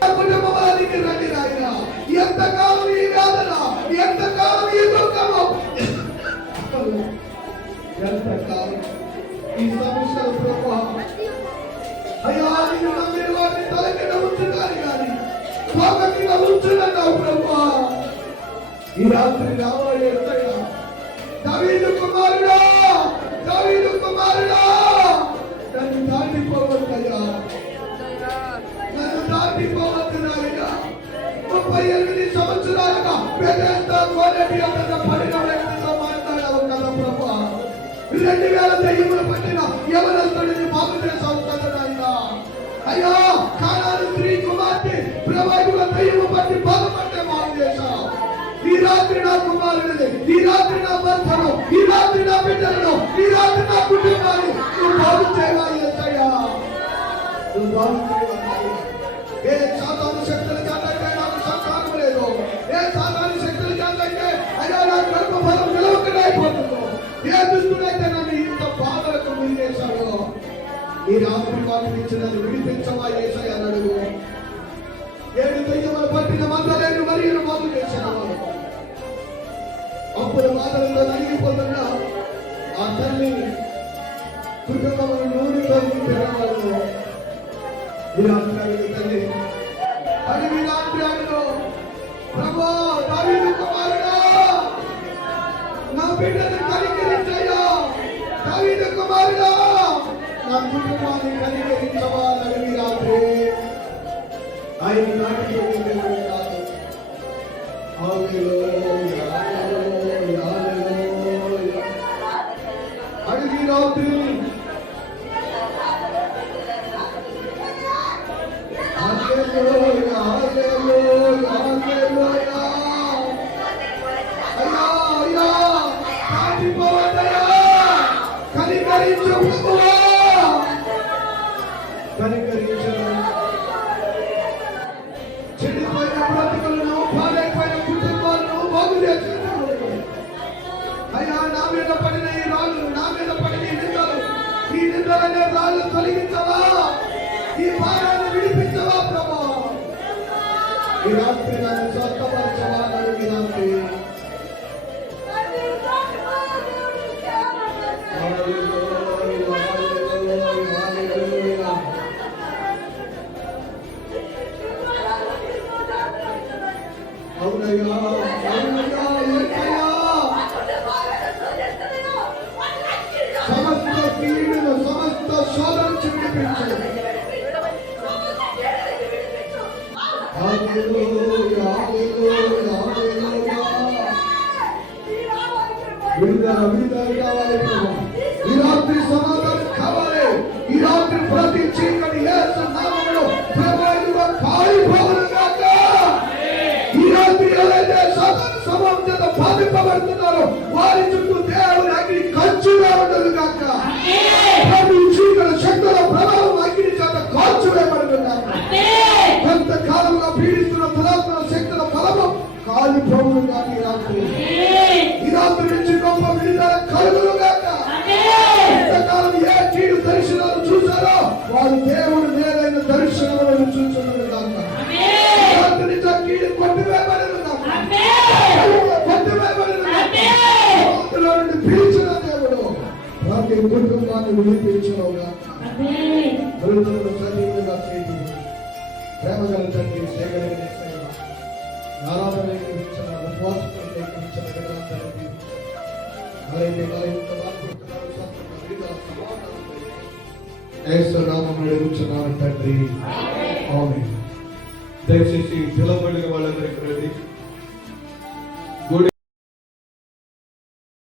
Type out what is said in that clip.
కుటుంబానికి రండి నాయన. ఎంతకాలం ఈ వేదన, ఎంతకాలం ఈ దుఃఖము, ఎంతకాలం ఈ సమస్యలు ప్రభు. అయ్యా నేను నమ్మిన వాటిని తల కింద ఉంచుతాను కానీ తోక కింద ఉంచున్నావు ప్రభు. ఈ రాత్రి రావాలి ఎంతగా దావీదు కుమారుడా, దావీదు కుమారుడా, నన్ను దాటిపోవద్దయ్యా, నన్ను దాటిపోవద్దు నాయన. 38 సంవత్సరాలుగా బెతెస్దా కోనేటి అంత పడిన వ్యక్తితో మాట్లాడావు కదా ప్రభు. 2000 దయ్యములు పట్టిన యవనస్తుడిని బాగు చేసావు కదా నాయన. అయ్యా కానాను స్త్రీ కుమార్తె ప్రభావిగా దయ్యము పట్టి బాధపట్టే బాగు చేశావు. ఈ రాత్రి నా కుమారుడిని, ఈ రాత్రి నా భర్తను, ఈ రాత్రి నా బిడ్డలను, ఈ రాత్రి నా కుటుంబాన్ని నువ్వు బాగు చేయాలి అయ్యా, నువ్వు బాగు చేయాలి. ఏ సాతాను శక్తుల చేతైతే నాకు సంతానం లేదు, ఏ సాతాను శక్తుల చేతైతే అయ్యా నా గర్భఫలం నిలవకుండా అయిపోతుందో, ఏ దుష్టుడైతే నన్ను ఇంత బాధలకు గురిచేశాడో ఈ రాత్రి వాటిని ఇచ్చినది విడిపించవా యేసయ్య అన్నాడు. 7 దయ్యములు పట్టిన మందలేని మరియు బాగు చేశావు. అప్పుడు మాటలతో నలిగిపోతున్న ఆ తల్లి కుటుంబం నూనెతో నింపినవాళ్ళు ఈ రాత్రి తల్లి అడిగి రాత్రి అడిలో ప్రభు దావీదు కుమారుడా, నా బిడ్డని కనికరించయ్యా, దావీదు కుమారుడా, నా కుటుంబాన్ని కనికరించవా అడిగి రాత్రి ఆయన నాటిపోయింది కాదు. అడిగి రాత్రి చెడిపోయిన బ్రతుకులను, పాడైపోయిన కుటుంబాలను బాగు చేస్తున్నావు. అయ్యా నా మీద పడిన ఈ రాళ్ళు, నా మీద పడిన ఈ నిందలు, ఈ నిందలనే రాళ్ళు తొలగించవా, ఈ భారాన్ని విడిపించవా ప్రభా. ఈ రాత్రి నన్ను స్వస్థపరచవా నన్ను ఈ రాత్రి. అవునయ్యా, అవునయ్యా, సమస్త కీడును, సమస్త శోధన విడిపించు. విడుదల కావాలి ప్రభు. ఈ రాత్రి సమాధానం కావాలి. ఈ రాత్రి ప్రతి చీకటి యేసు నామములో ప్రభావిగా కాలిపోవును గాక. ఈ రాత్రి ఎవరైతే సాతాను స్వభావం చేత బాధింపబడుతున్నారో వారి చుట్టూ దేవుని అగ్ని కంచుగా ఉండదు గాక. ప్రతి చీకటి శక్తుల ప్రభావం అగ్ని చేత కాల్చివేయబడును గాక. కొంతకాలంగా పీడిస్తున్న దురాత్మల శక్తుల ఫలము కాలిపోవును గాక. ఈ రాత్రి నుంచి గొప్ప విడుదల కలుగును గాక. ఇంతకాలం ఏ కీడు దర్శనాలు చూశారో వారు దేవుడు మేలైన దర్శనములను చూస్తున్నారు గాక. రాత్రి నుంచి కీడు కొట్టివేయబడును గాక, కొట్టివేయబడును గాక. నుండి పిలిచిన దేవుడు ప్రతి కుటుంబాన్ని విడిపించును గాక. మృతులను సజీవులుగా చేసి ప్రేమగల తండ్రి సేకరణ ఆరాధన ఇచ్చిన ఉపవాసం ఇచ్చిన విధానాన్ని మరైతే మరింత యేసు నామములో అడుగుచున్నాను తండ్రి, ఆమేన్. దయచేసి పిలవబడిన వాళ్ళందరికీ రండి.